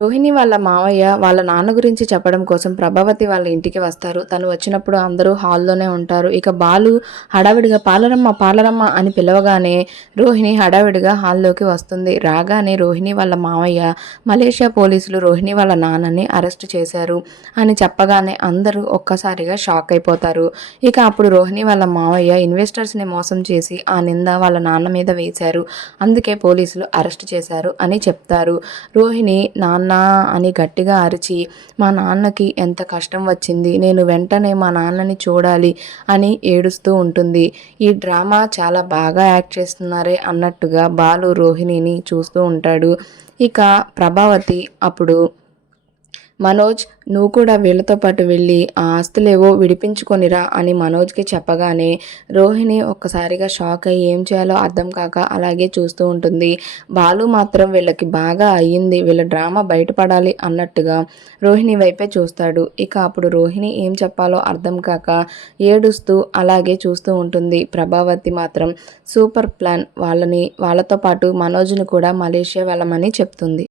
రోహిణి వాళ్ళ మావయ్య వాళ్ళ నాన్న గురించి చెప్పడం కోసం ప్రభావతి వాళ్ళ ఇంటికి వస్తారు. తను వచ్చినప్పుడు అందరూ హాల్లోనే ఉంటారు. ఇక బాలు హడావిడిగా పాలరమ్మ పాలరమ్మ అని పిలవగానే రోహిణి హడావిడిగా హాల్లోకి వస్తుంది. రాగానే రోహిణి వాళ్ళ మావయ్య మలేషియా పోలీసులు రోహిణి వాళ్ళ నాన్నని అరెస్ట్ చేశారు అని చెప్పగానే అందరూ ఒక్కసారిగా షాక్ అయిపోతారు. ఇక అప్పుడు రోహిణి వాళ్ళ మావయ్య ఇన్వెస్టర్స్ని మోసం చేసి ఆ నింద వాళ్ళ నాన్న మీద వేశారు. అందుకే పోలీసులు అరెస్ట్ చేశారు అని చెప్తారు. రోహిణి నాన్న అని గట్టిగా అరిచి మా నాన్నకి ఎంత కష్టం వచ్చింది నేను వెంటనే మా నాన్నని చూడాలి అని ఏడుస్తూ ఉంటుంది. ఈ డ్రామా చాలా బాగా యాక్ట్ చేస్తున్నారే అన్నట్టుగా బాలు రోహిణిని చూస్తూ ఉంటాడు. ఇక ప్రభావతి అప్పుడు మనోజ్ నువ్వు కూడా వీళ్ళతో పాటు వెళ్ళి ఆ ఆస్తులేవో విడిపించుకొనిరా అని మనోజ్కి చెప్పగానే రోహిణి ఒక్కసారిగా షాక్ అయ్యి ఏం చేయాలో అర్థం కాక అలాగే చూస్తూ ఉంటుంది. బాలు మాత్రం వీళ్ళకి బాగా అయ్యింది వీళ్ళ డ్రామా బయటపడాలి అన్నట్టుగా రోహిణి వైపే చూస్తాడు. ఇక అప్పుడు రోహిణి ఏం చెప్పాలో అర్థం కాక ఏడుస్తూ అలాగే చూస్తూ ఉంటుంది. ప్రభావతి మాత్రం సూపర్ ప్లాన్ వాళ్ళని వాళ్ళతో పాటు మనోజ్ని కూడా మలేషియా వెళ్ళమని చెప్తుంది.